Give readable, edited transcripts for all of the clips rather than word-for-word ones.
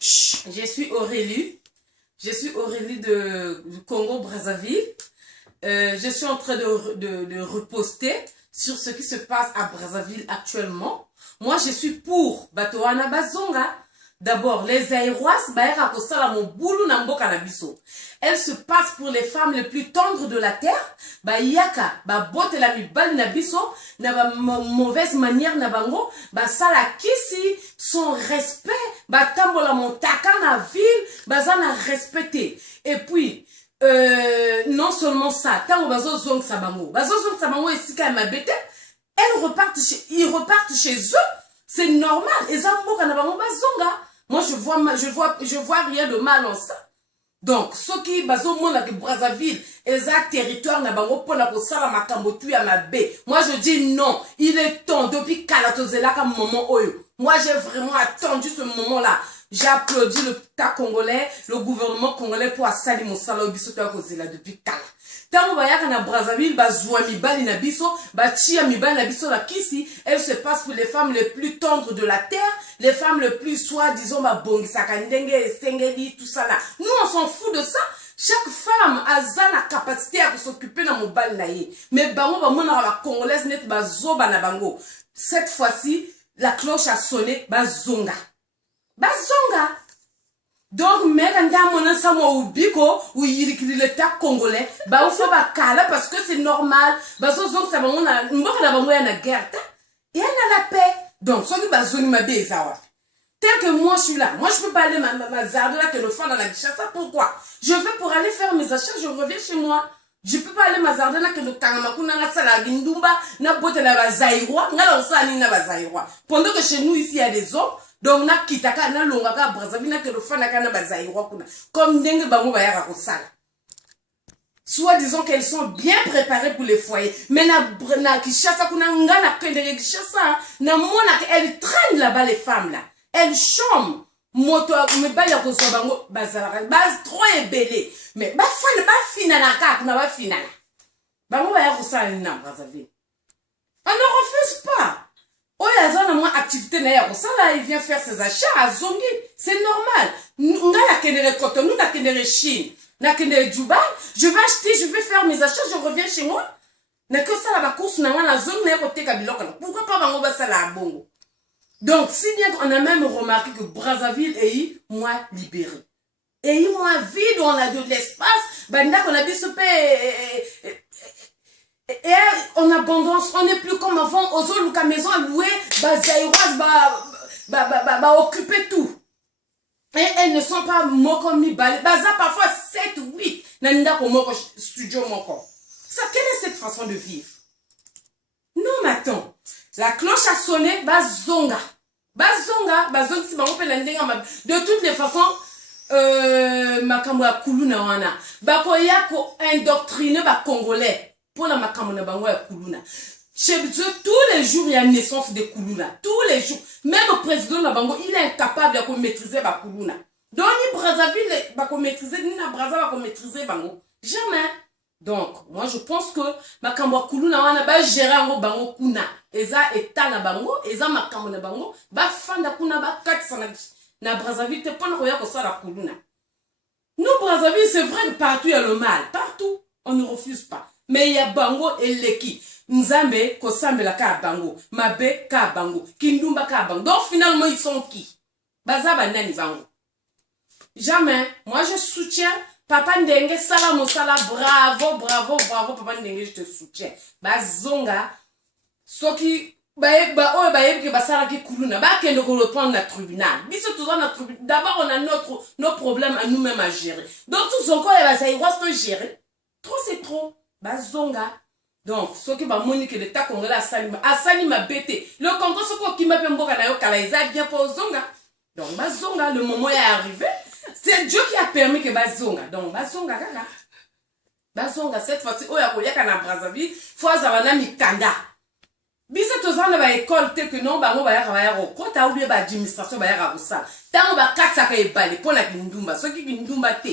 Je suis Aurélie. Je suis Aurélie du Congo-Brazzaville. Je suis en train de reposter sur ce qui se passe à Brazzaville actuellement. Moi, je suis pour Batoana Bazonga. D'abord, les Aïroas, elle se passe pour les femmes les plus tendres de la terre. Yaka, bote la mibal na biso, na mauvaise manière na bango, sala kisi, son respect, tambola montaka na ville, bazana respecté. Et puis, non seulement ça, tango bazo zong sabango, esika ma bête, ils repartent chez eux, c'est normal, et zambo kana bango bazonga. Moi, je vois rien de mal en ça. Donc, ceux qui bazo mona que Brazzaville, exact territoire na bango pour la posala makambo tu ya mabe. Moi, je dis non. Il est temps depuis Kalatozela comme moment oyo. Moi, j'ai vraiment attendu ce moment-là. J'ai applaudi le Congolais, le gouvernement congolais pour assali mosala obisoto ya kozela depuis Kala. Tango bayaka na Brazzaville, bazwa mibali na biso, chia mibali na biso la kisi, elle se passe pour les femmes les plus tendres de la terre, les femmes les plus soi-disant bongisaka ndenge esengeli tout ça là. Nous on s'en fout de ça. Chaque femme a la capacité à s'occuper dans mobile na ye. Mais bango ba mona ba congolaise net bazoba na bango. Cette fois-ci, la cloche a sonné, bazonga. Bazonga. Donc, mais quand on a ça, ou biko, ou l'État congolais, on fait kala parce que c'est normal. Ça va, on a une guerre. Et on a la paix. Donc, ce qui va se passer, tel que moi, je suis là. Moi, je peux pas aller ma zarde là que le fan dans la Kinshasa. Pourquoi? Je vais pour aller faire mes achats, je reviens chez moi. Je peux pas aller ma zarde là que le Tangamakuna, la sala Gindumba, na bote la bazaïrois, na la sala na bazaïrois. Pendant que chez nous, ici, il y a des hommes. Donc, na kitaka na longaka Brazzaville na que le fan na bazaïrois kuna. Comme dengue bango bayaka ko sala. Soit disons qu'elles sont bien préparées pour les foyers. Mais na Kinshasa kuna ngana kendere Kinshasa, na mona qu'elles traînent là-bas les femmes là. Elles chôment. Moto me baya ko so bango bazala base trop ébélé. Mais ba fina na kak na ba fina. Bango bayaka ko sala na Brazzaville. On ne refuse pas. Oh, il y a une activité d'ailleurs. Ça là, il vient faire ses achats à Zongi. C'est normal. Nous, na kenere Cotonou, na kenere Chine, na kenere Dubaï. Je vais acheter, je vais faire mes achats, je reviens chez moi. Na que ça là, ba course na la zone na côté kabiloko. Pourquoi pas bango ba ça là à Bongo? Donc, si bien qu'on a même remarqué que Brazzaville est moins libéré. Et moins vide, on a de l'espace. Banda qu'on a dit ce et en abondance, on n'est plus comme avant, aux autres, la maison à louer, occuper tout. Et elles ne sont pas moko mi balé, parfois 7, 8, nanda ko moko studio moko. Ça, quelle est cette façon de vivre? Non, mais attends, la cloche a sonné, bazonga, si bango pe ndenga, de toutes les façons, makambo ya kuluna wana, bakoya ko indoctriner ba congolais. Pour la makamona bango ya kuluna. Chez eux, tous les jours, il y a une naissance de kuluna. Tous les jours. Même le président de la bango, il est incapable de maîtriser la kuluna. Donc, ni Brazzaville, va maîtriser, ni na Brazzaville, va maîtriser bango. Jamais. Donc, moi, je pense que makambo kuluna wana ba gérer ango bango kuna. Eza eta na bango, eza makamona bango, ba fanda kuna ba katsa na Brazzaville, te pona koya ko sa la kuluna. Nous, Brazzaville, c'est vrai que partout il y a le mal. Partout, on ne refuse pas. Mais il y a bango et leki. Nzambe, kosambe la ka bango. Mabe ka bango. Kindumba ka bango. Donc finalement, ils sont qui? Bazaba nani bango. Jamais. Moi, je soutiens. Papa Ndenge, sala mosala. Bravo, Papa Ndenge, je te soutiens. Bazonga. Soki, que basala ki kuluna. Kende ko reprendre notre tribunal. Biso toujours notre tribunal. D'abord, on a nos problèmes à nous-mêmes à gérer. Donc, tout son corps, ça y va se gérer. Trop, c'est trop. Bazonga. Donc, ce qui va moniquer l'État congolais à Salima BT. Le Congo, ce qui m'a fait mboka na yo kalaïza bien pour Zonga. Donc, Bazonga, le moment est arrivé. C'est Dieu qui a permis que Bazonga. Donc, Bazonga, kaka. Bazonga, cette fois-ci, oh, y'a qu'à na Brazzaville, faut avoir mikanda. Bisa tozana ba école tel que non, ba ngo ba ya ko ta oublié ba administration ba ya ko ça. Tango ba katsa ka ebale pour la kindumba. Ce qui kindumba te.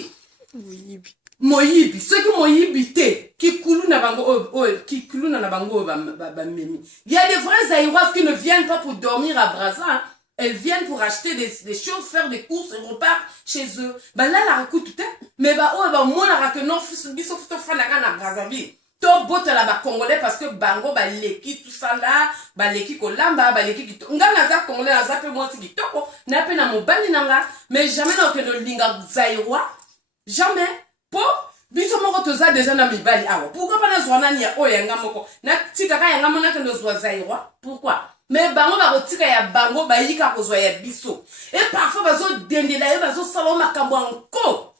Oui. Moyibi, ceux qui moyibi te, qui coulent na bango, qui coulent na bango, memi. Il y a des vrais Aïrois qui ne viennent pas pour dormir à Brazza, hein. elles viennent pour acheter des choses, faire des courses et repartent chez eux. Bah là, la raconte tout est. Mais bah, oh, bah, moi, la raconte, non, biso, faut faire la gana, Brazzaville. To bote la ba congolais parce que bango ba leki tout ça là ba leki kolamba ba leki kito nga na za congolais na za pe moi si kitoko na pe na mobali nanga mais jamais na okendo linga zairwa jamais po biso moko toza déjà na mibali awa pourquoi pas na zwana ni ya oyanga moko na tika ka yanga mona kendo zwa zairwa pourquoi mais bango ba kotika ya bango ba yika ko zwa ya biso et parfois bazo dendela yo bazo sala makambo anko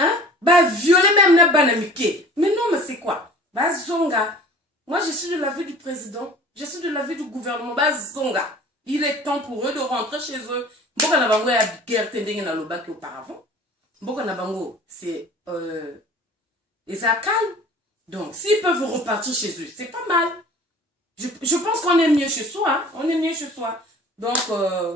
hein ba violer même na banamike mais non mais c'est quoi Bazonga. Moi, je suis de l'avis du président. Je suis de l'avis du gouvernement. Bazonga. Il est temps pour eux de rentrer chez eux. Boka na bango ya guerre tendenge na lobaki auparavant. Boka na bango, c'est et ça calme. Donc, s'ils peuvent repartir chez eux, c'est pas mal. Je pense qu'on est mieux chez soi. Hein? On est mieux chez soi. Donc,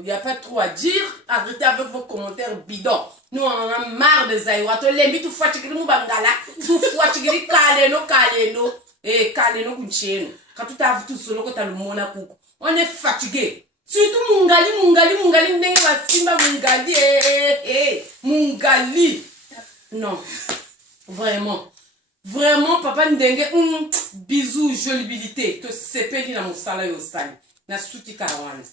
il n'y a pas trop à dire. Arrêtez avec vos commentaires bidons. Nous, on en a marre de Zaïwa. Tu l'aimes, tu fais tu bangala. Tu fais tu kaleno. Et kaleno kuncheno. Quand tu t'as vu tout solo, quand tu as le mona coucou. On est fatigué. Surtout mungali, n'engue va simba mungali. Mungali. Non. Vraiment. Vraiment, papa n'dengue. Bisous, jolibilité. Te sepeli na musala yo sali. Na suti karawane.